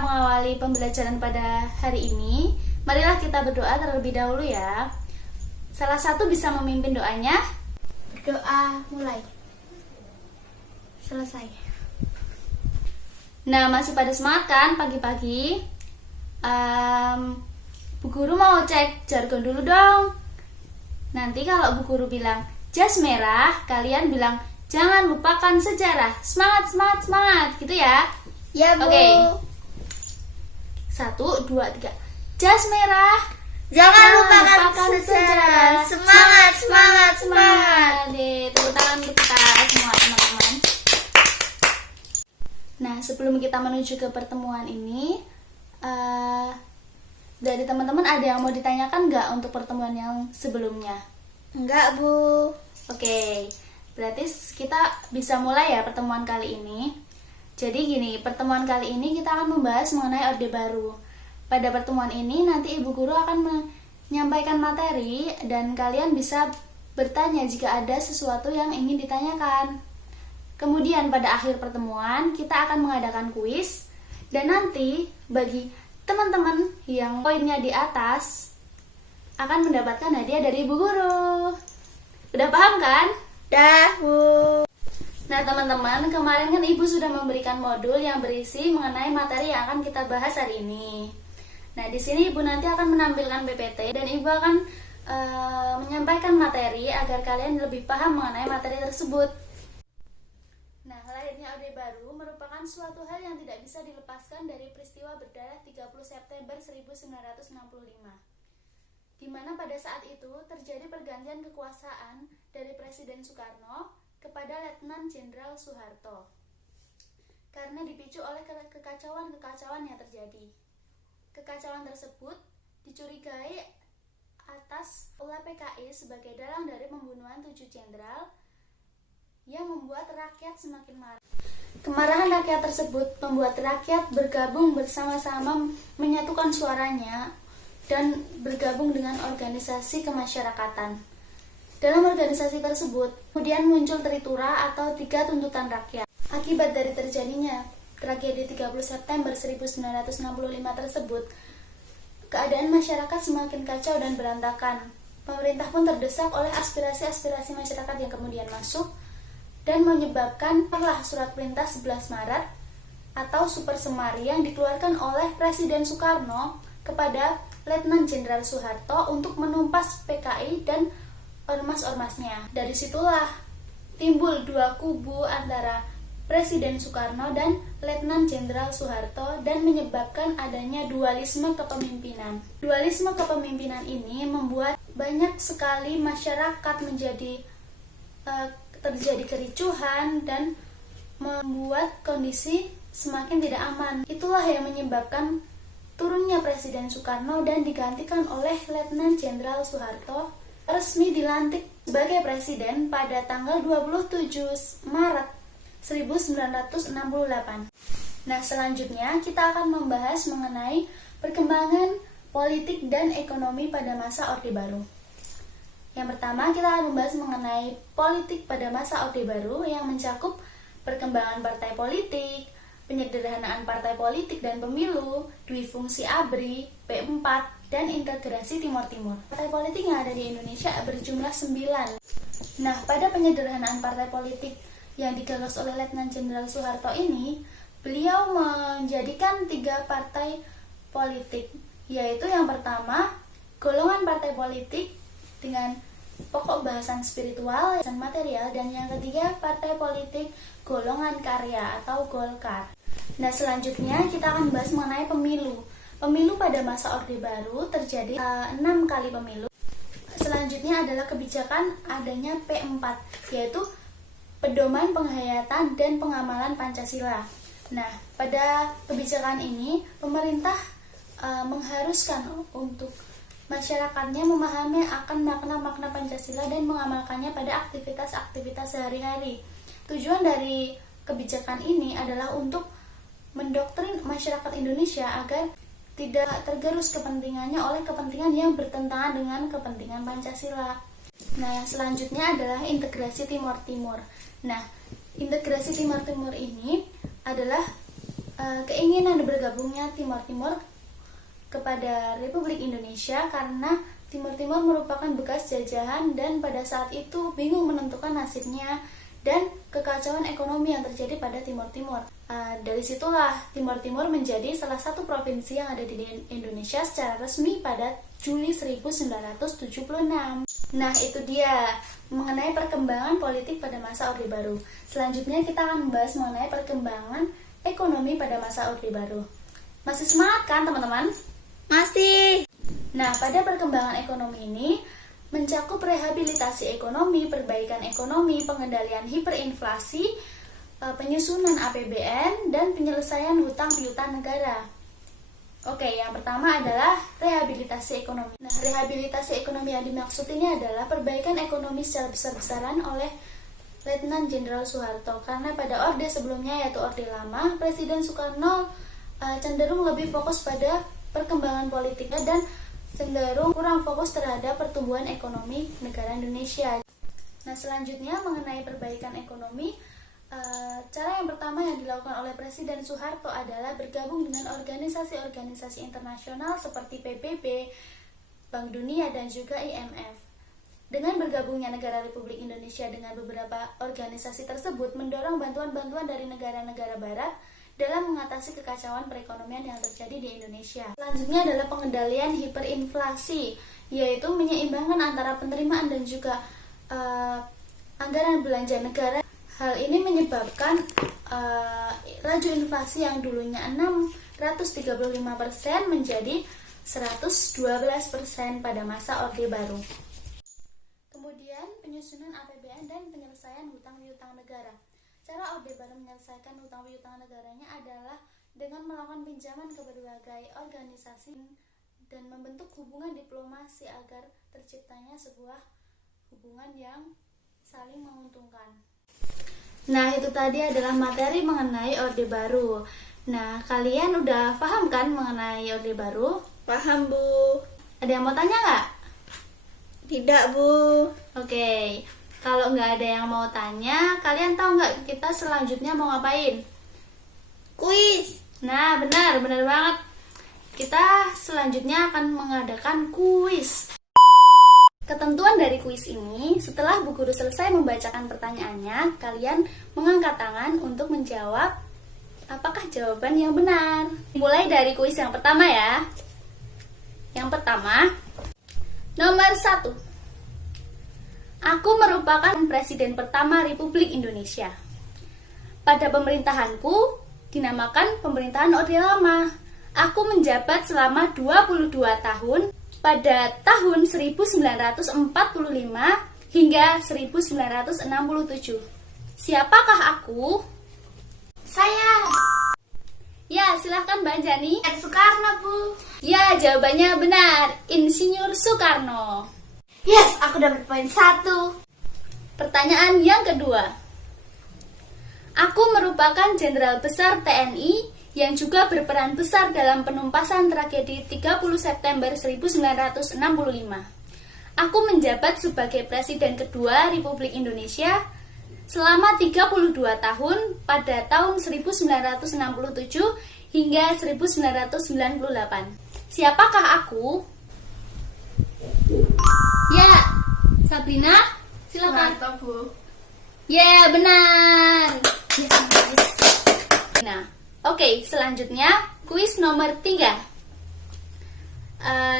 mengawali pembelajaran pada hari ini, marilah kita berdoa terlebih dahulu ya. Salah satu bisa memimpin doanya. Berdoa mulai. Selesai. Nah, masih pada semangat kan pagi-pagi? Bu Guru mau cek jargon dulu dong. Nanti kalau Bu Guru bilang jas merah, kalian bilang jangan lupakan sejarah. Semangat, semangat, semangat, gitu ya. Ya, Bu. Oke. 1, 2, 3. Jas merah, Jangan lupakan sejarah. Semangat, semangat, semangat. Tepuk tangan untuk kita semua teman-teman. Nah, sebelum kita menuju ke pertemuan ini, dari teman-teman ada yang mau ditanyakan nggak untuk pertemuan yang sebelumnya? Enggak, Bu. Oke, berarti kita bisa mulai ya pertemuan kali ini. Jadi gini, pertemuan kali ini kita akan membahas mengenai Orde Baru. Pada pertemuan ini nanti Ibu Guru akan menyampaikan materi dan kalian bisa bertanya jika ada sesuatu yang ingin ditanyakan. Kemudian pada akhir pertemuan kita akan mengadakan kuis dan nanti bagi teman-teman yang poinnya di atas akan mendapatkan hadiah dari Ibu Guru. Udah paham kan? Dah, Bu. Nah teman-teman, kemarin kan Ibu sudah memberikan modul yang berisi mengenai materi yang akan kita bahas hari ini. Nah di sini Ibu nanti akan menampilkan PPT dan Ibu akan menyampaikan materi agar kalian lebih paham mengenai materi tersebut. Nah, lahirnya Orde Baru merupakan suatu hal yang tidak bisa dilepaskan dari peristiwa berdarah 30 September 1965. Di mana pada saat itu terjadi pergantian kekuasaan dari Presiden Soekarno kepada Letnan Jenderal Soeharto karena dipicu oleh kekacauan-kekacauan yang terjadi. Kekacauan tersebut dicurigai atas oleh PKI sebagai dalang dari pembunuhan 7 jenderal yang membuat rakyat semakin marah. Kemarahan rakyat tersebut membuat rakyat bergabung bersama-sama menyatukan suaranya dan bergabung dengan organisasi kemasyarakatan. Dalam organisasi tersebut, kemudian muncul Tritura atau 3 tuntutan rakyat. Akibat dari terjadinya tragedi 30 September 1965 tersebut, keadaan masyarakat semakin kacau dan berantakan. Pemerintah pun terdesak oleh aspirasi-aspirasi masyarakat yang kemudian masuk dan menyebabkan surat perintah 11 Maret atau Super Semari yang dikeluarkan oleh Presiden Soekarno kepada Letnan Jenderal Soeharto untuk menumpas PKI dan ormas-ormasnya. Dari situlah timbul 2 kubu antara Presiden Soekarno dan Letnan Jenderal Soeharto dan menyebabkan adanya dualisme kepemimpinan. Dualisme kepemimpinan ini membuat banyak sekali masyarakat terjadi kericuhan dan membuat kondisi semakin tidak aman. Itulah yang menyebabkan turunnya Presiden Soekarno dan digantikan oleh Letnan Jenderal Soeharto, resmi dilantik sebagai presiden pada tanggal 27 Maret 1968. Nah, selanjutnya kita akan membahas mengenai perkembangan politik dan ekonomi pada masa Orde Baru. Yang pertama, kita akan membahas mengenai politik pada masa Orde Baru yang mencakup perkembangan partai politik, penyederhanaan partai politik dan pemilu, duifungsi ABRI, P4, dan integrasi Timur-Timur. Partai politik yang ada di Indonesia berjumlah 9. Nah, pada penyederhanaan partai politik yang digagas oleh Letnan Jenderal Soeharto ini, beliau menjadikan 3 partai politik, yaitu yang pertama, golongan partai politik dengan pokok bahasan spiritual dan material, dan yang ketiga, partai politik golongan karya atau Golkar. Nah, selanjutnya kita akan bahas mengenai pemilu. Pemilu pada masa Orde Baru terjadi 6 kali pemilu. Selanjutnya adalah kebijakan adanya P4, yaitu pedoman penghayatan dan pengamalan Pancasila. Nah, pada kebijakan ini pemerintah mengharuskan untuk masyarakatnya memahami akan makna-makna Pancasila dan mengamalkannya pada aktivitas-aktivitas sehari-hari. Tujuan dari kebijakan ini adalah untuk mendoktrin masyarakat Indonesia agar tidak tergerus kepentingannya oleh kepentingan yang bertentangan dengan kepentingan Pancasila. Nah, yang selanjutnya adalah integrasi Timur-Timur. Nah, integrasi Timur-Timur ini adalah keinginan bergabungnya Timor Timur kepada Republik Indonesia karena Timor Timur merupakan bekas jajahan dan pada saat itu bingung menentukan nasibnya dan kekacauan ekonomi yang terjadi pada Timor Timur. Dari situlah Timor Timur menjadi salah satu provinsi yang ada di Indonesia secara resmi pada Juli 1976. Nah, itu dia mengenai perkembangan politik pada masa Orde Baru. Selanjutnya kita akan membahas mengenai perkembangan ekonomi pada masa Orde Baru. Masih semangat kan teman-teman? Masih. Nah, pada perkembangan ekonomi ini mencakup rehabilitasi ekonomi, perbaikan ekonomi, pengendalian hiperinflasi, penyusunan APBN, dan penyelesaian hutang piutang negara. Oke, yang pertama adalah rehabilitasi ekonomi. Nah, rehabilitasi ekonomi yang dimaksud ini adalah perbaikan ekonomi secara besar-besaran oleh Letnan Jenderal Soeharto. Karena pada Orde sebelumnya, yaitu Orde Lama, Presiden Soekarno cenderung lebih fokus pada perkembangan politiknya dan cenderung kurang fokus terhadap pertumbuhan ekonomi negara Indonesia. Nah, selanjutnya mengenai perbaikan ekonomi, cara yang pertama yang dilakukan oleh Presiden Soeharto adalah bergabung dengan organisasi-organisasi internasional seperti PBB, Bank Dunia, dan juga IMF. Dengan bergabungnya negara Republik Indonesia dengan beberapa organisasi tersebut mendorong bantuan-bantuan dari negara-negara barat dalam mengatasi kekacauan perekonomian yang terjadi di Indonesia. Selanjutnya adalah pengendalian hiperinflasi, yaitu menyeimbangkan antara penerimaan dan juga anggaran belanja negara. Hal ini menyebabkan laju inflasi yang dulunya 635% menjadi 112% pada masa Orde Baru. Kemudian penyusunan APBN dan penyelesaian hutang piutang negara. Cara Orde Baru menyelesaikan hutang piutang negaranya adalah dengan melakukan pinjaman ke berbagai organisasi dan membentuk hubungan diplomasi agar terciptanya sebuah hubungan yang saling menguntungkan. Nah, itu tadi adalah materi mengenai Orde Baru. Nah, kalian udah paham kan mengenai Orde Baru? Paham, Bu. Ada yang mau tanya nggak? Tidak, Bu. Oke, kalau nggak ada yang mau tanya, kalian tahu nggak kita selanjutnya mau ngapain? Kuis. Nah, benar banget. Kita selanjutnya akan mengadakan kuis. Ketentuan dari kuis ini, setelah Bu Guru selesai membacakan pertanyaannya, kalian mengangkat tangan untuk menjawab apakah jawaban yang benar. Mulai dari kuis yang pertama ya. Yang pertama, nomor 1. Aku merupakan Presiden pertama Republik Indonesia. Pada pemerintahanku, dinamakan pemerintahan Orde Lama. Aku menjabat selama 22 tahun pada tahun 1945 hingga 1967. Siapakah aku? Saya. Ya, silahkan Mbak Jani. Soekarno, Bu. Ya, jawabannya benar. Insinyur Soekarno. Yes, aku dapat poin 1. Pertanyaan yang kedua. Aku merupakan Jenderal Besar TNI yang juga berperan besar dalam penumpasan tragedi 30 September 1965. Aku menjabat sebagai Presiden kedua Republik Indonesia selama 32 tahun pada tahun 1967 hingga 1998. Siapakah aku? Ya, Sabrina, silakan. Mantap, Bu. Ya, benar. Nah, oke, selanjutnya kuis nomor 3.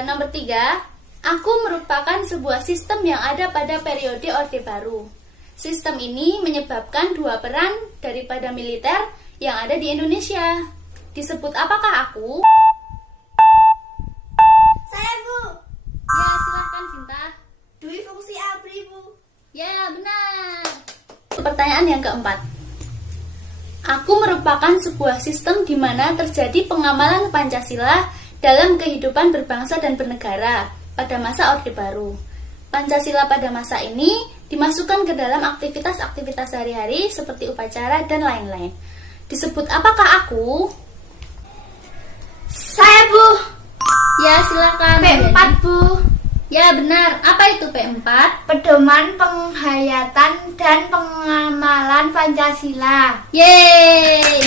Nomor 3, aku merupakan sebuah sistem yang ada pada periode Orde Baru. Sistem ini menyebabkan dua peran daripada militer yang ada di Indonesia. Disebut apakah aku? Saya, Bu. Ya, silahkan Sinta. Dwi fungsi ABRI, Bu. Ya, benar. Pertanyaan yang keempat. Aku merupakan sebuah sistem di mana terjadi pengamalan Pancasila dalam kehidupan berbangsa dan bernegara pada masa Orde Baru. Pancasila pada masa ini dimasukkan ke dalam aktivitas-aktivitas sehari-hari seperti upacara dan lain-lain. Disebut apakah aku? Saya, Bu. Ya, silakan. P4, Bu. Ya, benar. Apa itu P4? Pedoman penghayatan dan pengamalan Pancasila. Yeay.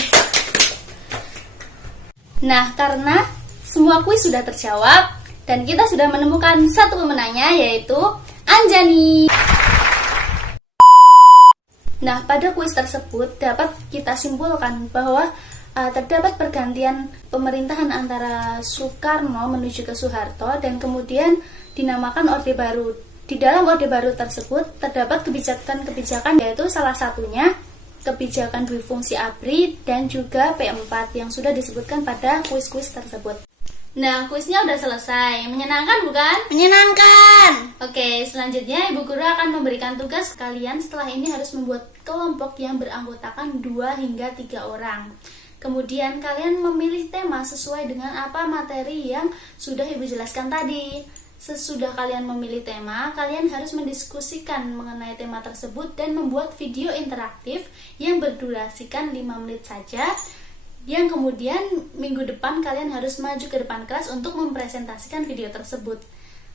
Nah, karena semua kuis sudah terjawab dan kita sudah menemukan satu pemenangnya, yaitu Anjani. Nah, pada kuis tersebut dapat kita simpulkan bahwa terdapat pergantian pemerintahan antara Soekarno menuju ke Soeharto dan kemudian dinamakan Orde Baru. Di dalam Orde Baru tersebut terdapat kebijakan-kebijakan, yaitu salah satunya kebijakan Duifungsi ABRI dan juga P4 yang sudah disebutkan pada kuis-kuis tersebut. Nah, kuisnya udah selesai. Menyenangkan bukan? Menyenangkan. Oke, selanjutnya Ibu Guru akan memberikan tugas kalian. Setelah ini harus membuat kelompok yang beranggotakan 2 hingga 3 orang. Kemudian kalian memilih tema sesuai dengan apa materi yang sudah Ibu jelaskan tadi. Sesudah kalian memilih tema, kalian harus mendiskusikan mengenai tema tersebut dan membuat video interaktif yang berdurasikan 5 menit saja. Yang kemudian minggu depan kalian harus maju ke depan kelas untuk mempresentasikan video tersebut.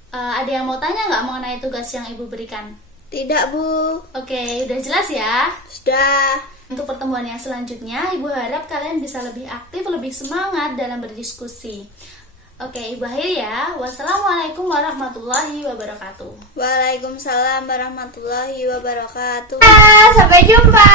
Ada yang mau tanya nggak mengenai tugas yang Ibu berikan? Tidak, Bu. Oke, udah jelas ya? Sudah. Untuk pertemuan yang selanjutnya, Ibu harap kalian bisa lebih aktif, lebih semangat dalam berdiskusi. Oke, Ibu akhiri ya. Wassalamualaikum warahmatullahi wabarakatuh. Waalaikumsalam warahmatullahi wabarakatuh. Sampai jumpa.